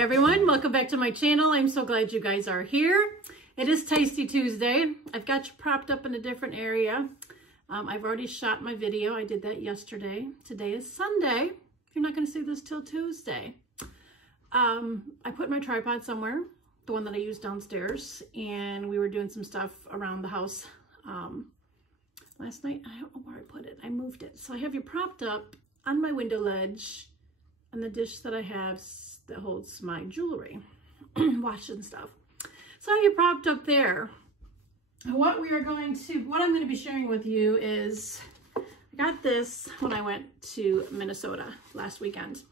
Hi everyone, welcome back to my channel. I'm so glad you guys are here. It is Tasty Tuesday. I've got you propped up in a different area. I've already shot my video. I did that yesterday. Today is Sunday. You're not going to see this till Tuesday. I put my tripod somewhere, the one that I use downstairs, and we were doing some stuff around the house last night. I don't know where I put it. I moved it. So I have you propped up on my window ledge on the dish that I have that holds my jewelry, watch and stuff. So I have you propped up there. What I'm going to be sharing with you is, I got this when I went to Minnesota last weekend.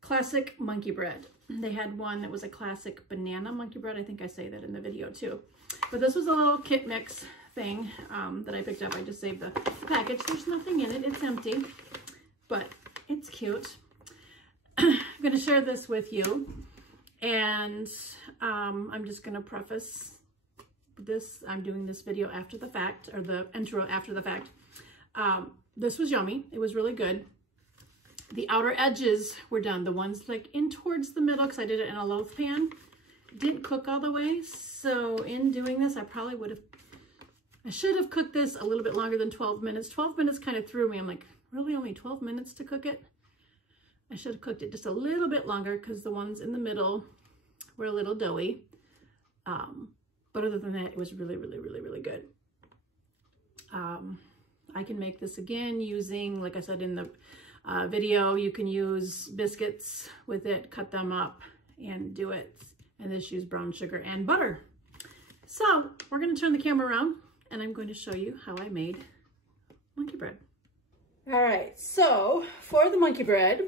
Classic monkey bread. They had one that was a classic banana monkey bread. I think I say that in the video too. But this was a little kit mix thing that I picked up. I just saved the package. There's nothing in it. It's empty, but it's cute. I'm going to share this with you, and I'm just going to preface this. I'm doing this video after the fact, or the intro after the fact. This was yummy. It was really good. The outer edges were done, the ones like in towards the middle, because I did it in a loaf pan. It didn't cook all the way, so in doing this, I should have cooked this a little bit longer than 12 minutes. 12 minutes kind of threw me. I'm like, really, only 12 minutes to cook it? I should have cooked it just a little bit longer because the ones in the middle were a little doughy. But other than that, it was really, really, really, really good. I can make this again using, like I said in the video, you can use biscuits with it, cut them up and do it. And this use brown sugar and butter. So we're going to turn the camera around and I'm going to show you how I made monkey bread. All right, so for the monkey bread,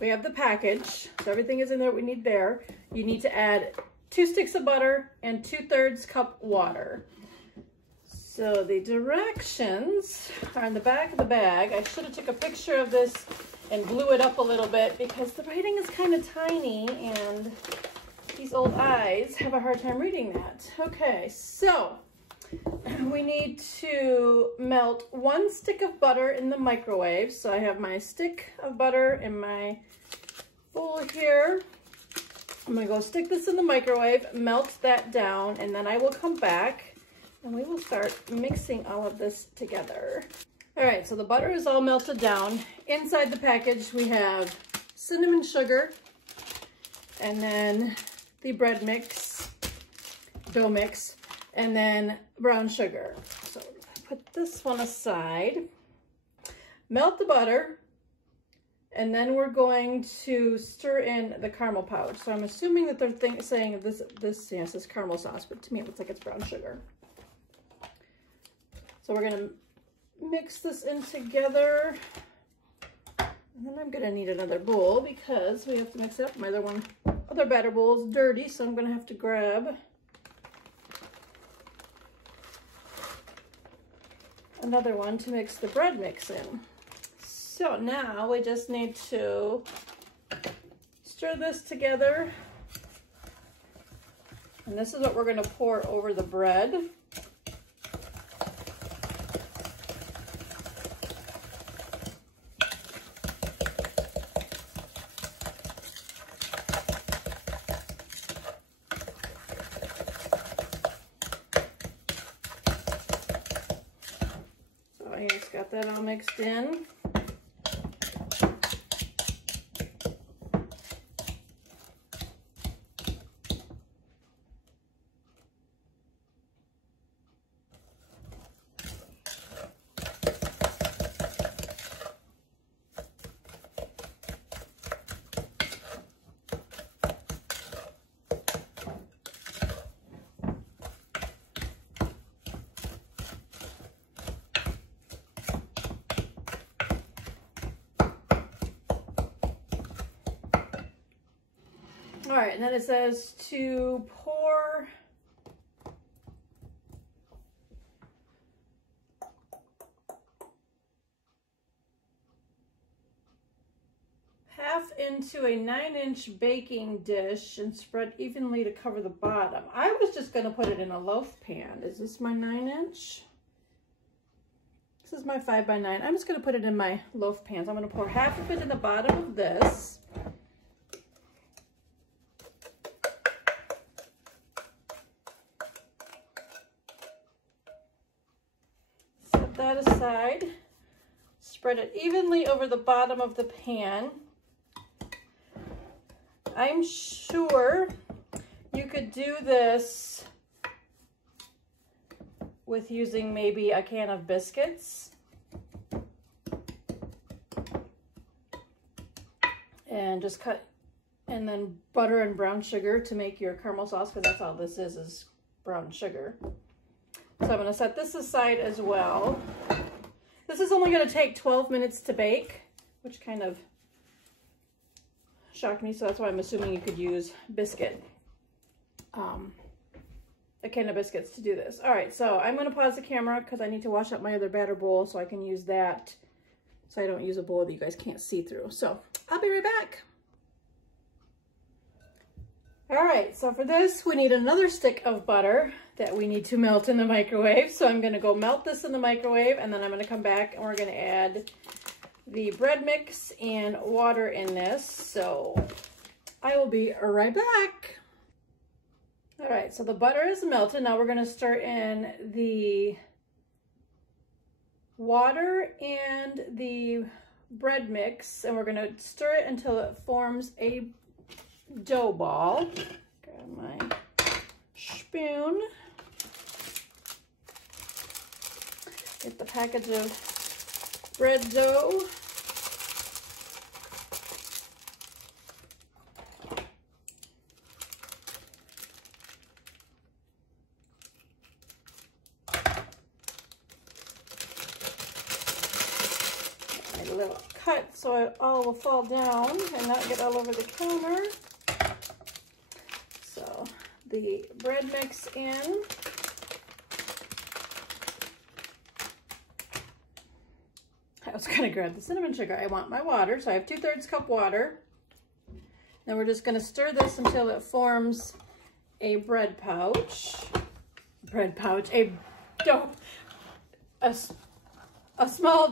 we have the package, so everything is in there we need there. You need to add 2 sticks of butter and 2/3 cup water. So the directions are in the back of the bag. I should have took a picture of this and blew it up a little bit because the writing is kind of tiny and these old eyes have a hard time reading that. Okay, so we need to melt 1 stick of butter in the microwave. So I have my stick of butter in my bowl here. I'm gonna go stick this in the microwave, melt that down, and then I will come back and we will start mixing all of this together. All right, so the butter is all melted down. Inside the package, we have cinnamon sugar, and then the bread mix, dough mix, and then brown sugar. So put this one aside, melt the butter, and then we're going to stir in the caramel powder. So I'm assuming that they're saying this is caramel sauce, but to me it looks like it's brown sugar. So we're gonna mix this in together. And then I'm gonna need another bowl because we have to mix it up. My other batter bowl is dirty, so I'm gonna have to grab another one to mix the bread mix in. So now we just need to stir this together. And this is what we're going to pour over the bread. So I just got that all mixed in. All right, and then it says to pour half into a 9-inch baking dish and spread evenly to cover the bottom. I was just going to put it in a loaf pan. Is this my 9-inch? This is my 5x9. I'm just going to put it in my loaf pan. So I'm going to pour half of it in the bottom of this. Spread it evenly over the bottom of the pan. I'm sure you could do this with using maybe a can of biscuits and just cut, and then butter and brown sugar to make your caramel sauce, because that's all this is brown sugar. So I'm going to set this aside as well. This is only going to take 12 minutes to bake, which kind of shocked me, so that's why I'm assuming you could use biscuit, a can of biscuits to do this. All right, so I'm going to pause the camera because I need to wash up my other batter bowl so I can use that, so I don't use a bowl that you guys can't see through. So I'll be right back. All right, so for this, we need another stick of butter that we need to melt in the microwave. So I'm going to go melt this in the microwave, and then I'm going to come back and we're going to add the bread mix and water in this. So I will be right back. All right, so the butter is melted. Now we're going to stir in the water and the bread mix, and we're going to stir it until it forms a dough ball. Grab my spoon. Get the package of bread dough. A little cut so it all will fall down and not get all over the counter. So the bread mix in. I was going to grab the cinnamon sugar. I want my water, so I have 2/3 cup water. Then we're just going to stir this until it forms a bread pouch. A dough, a small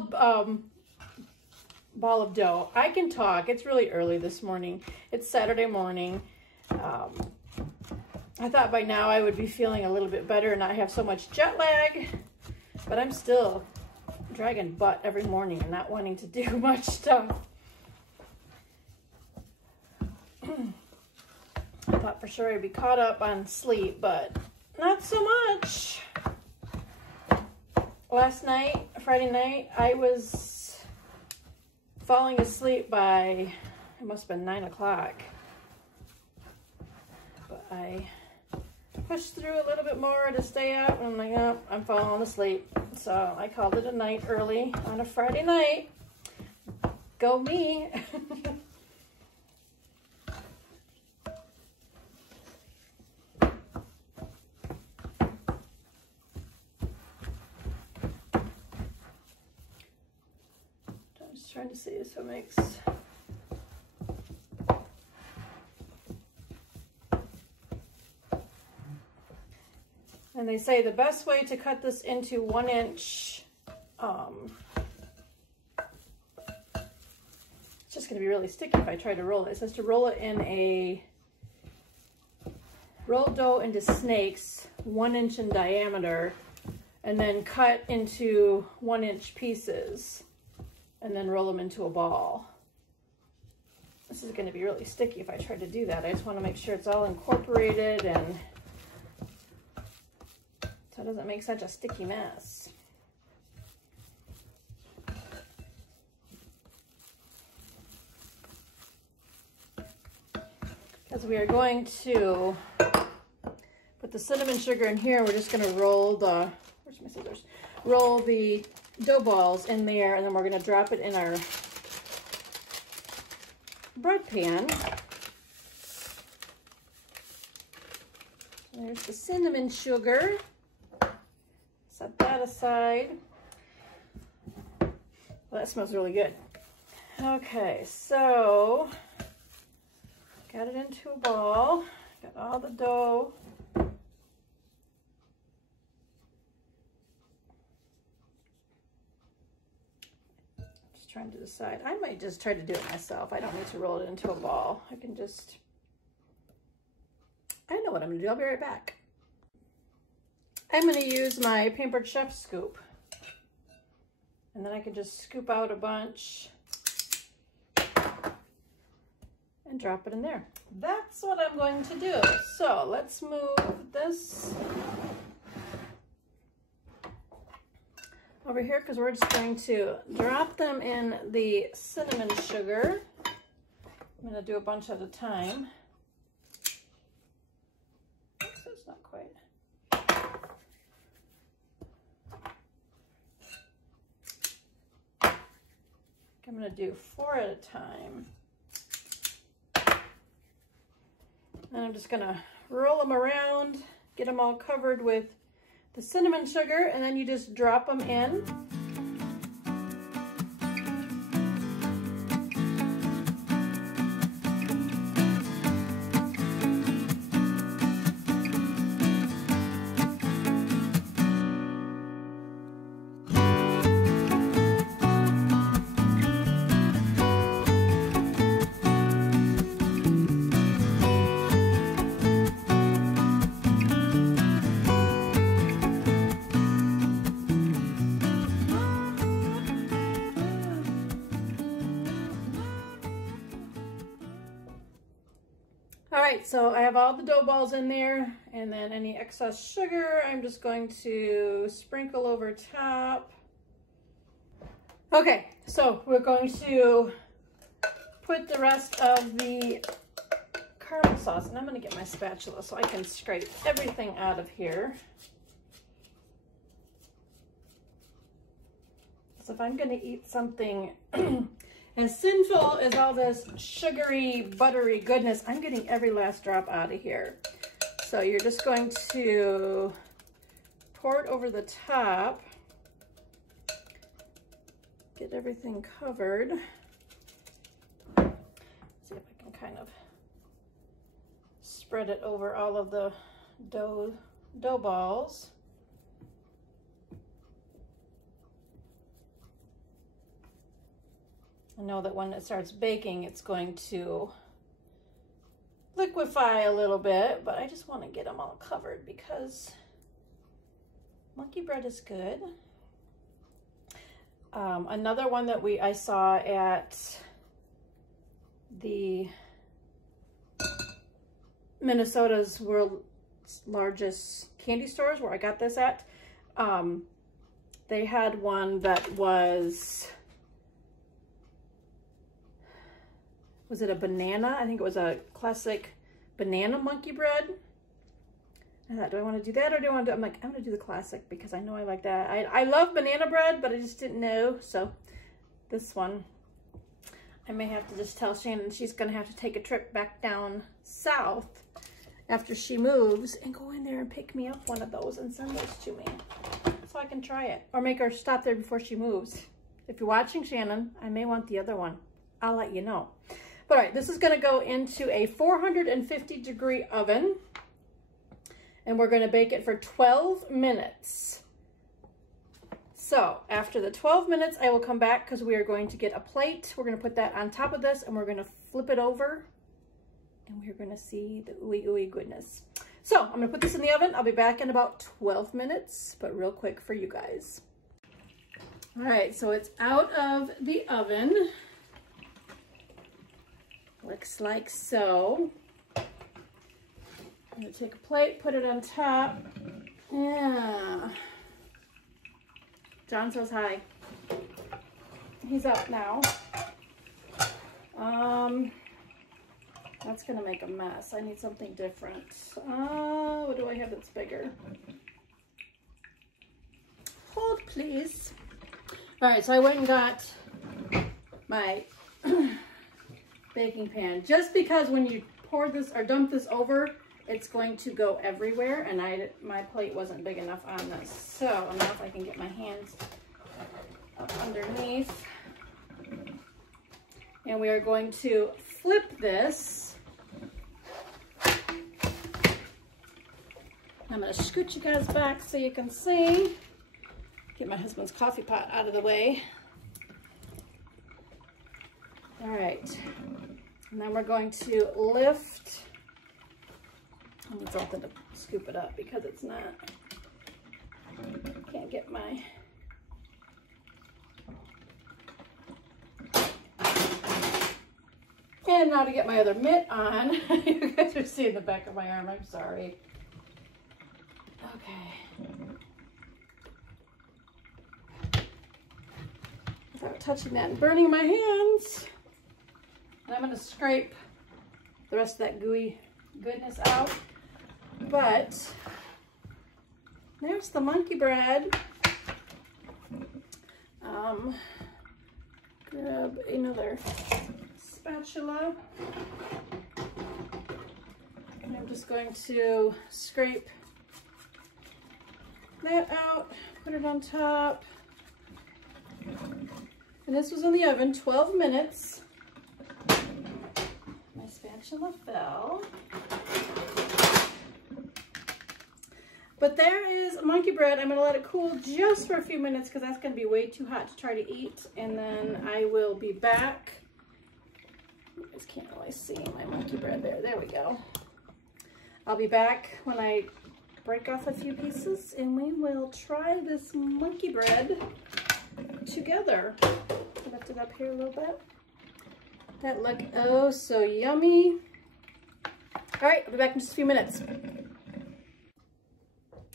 ball of dough. I can talk. It's really early this morning. It's Saturday morning. I thought by now I would be feeling a little bit better and not have so much jet lag, but I'm still dragging butt every morning and not wanting to do much stuff. I thought for sure I'd be caught up on sleep, but not so much. Last night, Friday night, I was falling asleep by, it must have been 9 o'clock. But I pushed through a little bit more to stay up, and I'm like, oh, I'm falling asleep. So I called it a night early on a Friday night. Go me. I'm just trying to see so it makes and they say the best way to cut this into 1 inch, it's just going to be really sticky if I try to roll it. It says to roll it in a, roll dough into snakes 1 inch in diameter, and then cut into 1 inch pieces, and then roll them into a ball. This is going to be really sticky if I try to do that. I just want to make sure it's all incorporated and so it doesn't make such a sticky mess. Because we are going to put the cinnamon sugar in here, we're just going to roll the, where's my scissors? Roll the dough balls in there, and then we're going to drop it in our bread pan. There's the cinnamon sugar. Set that aside. Well, that smells really good. Okay, so got it into a ball. Got all the dough. Just trying to decide. I might just try to do it myself. I don't need to roll it into a ball. I can just, I know what I'm gonna do. I'll be right back. I'm going to use my Pampered Chef scoop. And then I can just scoop out a bunch and drop it in there. That's what I'm going to do. So let's move this over here because we're just going to drop them in the cinnamon sugar. I'm going to do a bunch at a time. Oops, that's not quite. I'm going to do 4 at a time. And I'm just going to roll them around, get them all covered with the cinnamon sugar, and then you just drop them in. All right, so I have all the dough balls in there, and then any excess sugar, I'm just going to sprinkle over top. Okay, so we're going to put the rest of the caramel sauce, and I'm gonna get my spatula so I can scrape everything out of here. So if I'm gonna eat something as sinful as all this sugary, buttery goodness, I'm getting every last drop out of here. So you're just going to pour it over the top, get everything covered. See if I can kind of spread it over all of the dough balls. I know that when it starts baking, it's going to liquefy a little bit, but I just want to get them all covered because monkey bread is good. Another one that I saw at the Minnesota's world's largest candy stores where I got this at, they had one that was it a banana? I think it was a classic banana monkey bread. I thought, do I want to do that or do I want to do, I'm like, I'm going to do the classic because I know I like that. I love banana bread, but I just didn't know. So this one, I may have to just tell Shannon she's going to have to take a trip back down south after she moves and go in there and pick me up one of those and send those to me so I can try it. Or make her stop there before she moves. If you're watching, Shannon, I may want the other one. I'll let you know. But all right, this is going to go into a 450-degree oven, and we're going to bake it for 12 minutes. So after the 12 minutes, I will come back because we are going to get a plate. We're going to put that on top of this, and we're going to flip it over, and we're going to see the ooey gooey goodness. So I'm going to put this in the oven. I'll be back in about 12 minutes, but real quick for you guys. All right, so it's out of the oven. Looks like so. I'm gonna take a plate, put it on top. Yeah. John says hi. He's up now. That's gonna make a mess. I need something different. What do I have that's bigger? Hold, please. All right, so I went and got my baking pan, just because when you pour this or dump this over, it's going to go everywhere, and my plate wasn't big enough on this. So I don't know if I can get my hands up underneath. And we are going to flip this. I'm going to scoot you guys back so you can see. Get my husband's coffee pot out of the way. All right. And then we're going to lift. I need something to scoop it up because it's not, can't get my And now to get my other mitt on. You guys are seeing the back of my arm, I'm sorry. Okay. Without touching that and burning my hands. And I'm gonna scrape the rest of that gooey goodness out. But there's the monkey bread. Grab another spatula. And I'm just going to scrape that out, put it on top. And this was in the oven 12 minutes. My spatula fell. But there is monkey bread. I'm gonna let it cool just for a few minutes because that's gonna be way too hot to try to eat. And then I will be back. You guys can't really see my monkey bread there. There we go. I'll be back when I break off a few pieces and we will try this monkey bread together. Lift it up here a little bit. That look oh so yummy. All right, I'll be back in just a few minutes.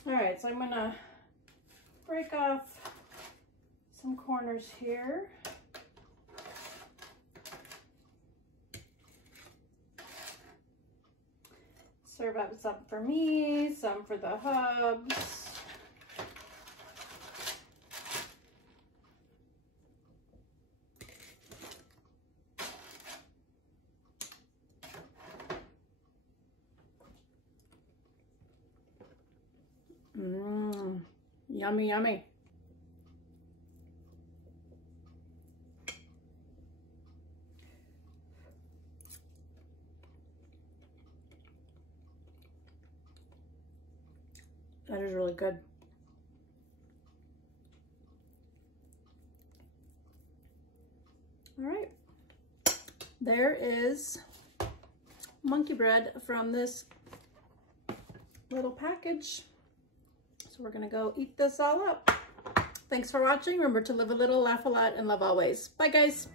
All right, so I'm gonna break off some corners here. Serve up some for me, some for the hubs. Mmm, yummy, yummy. That is really good. All right, there is monkey bread from this little package. So we're gonna go eat this all up. Thanks for watching. Remember to live a little, laugh a lot, and love always. Bye, guys.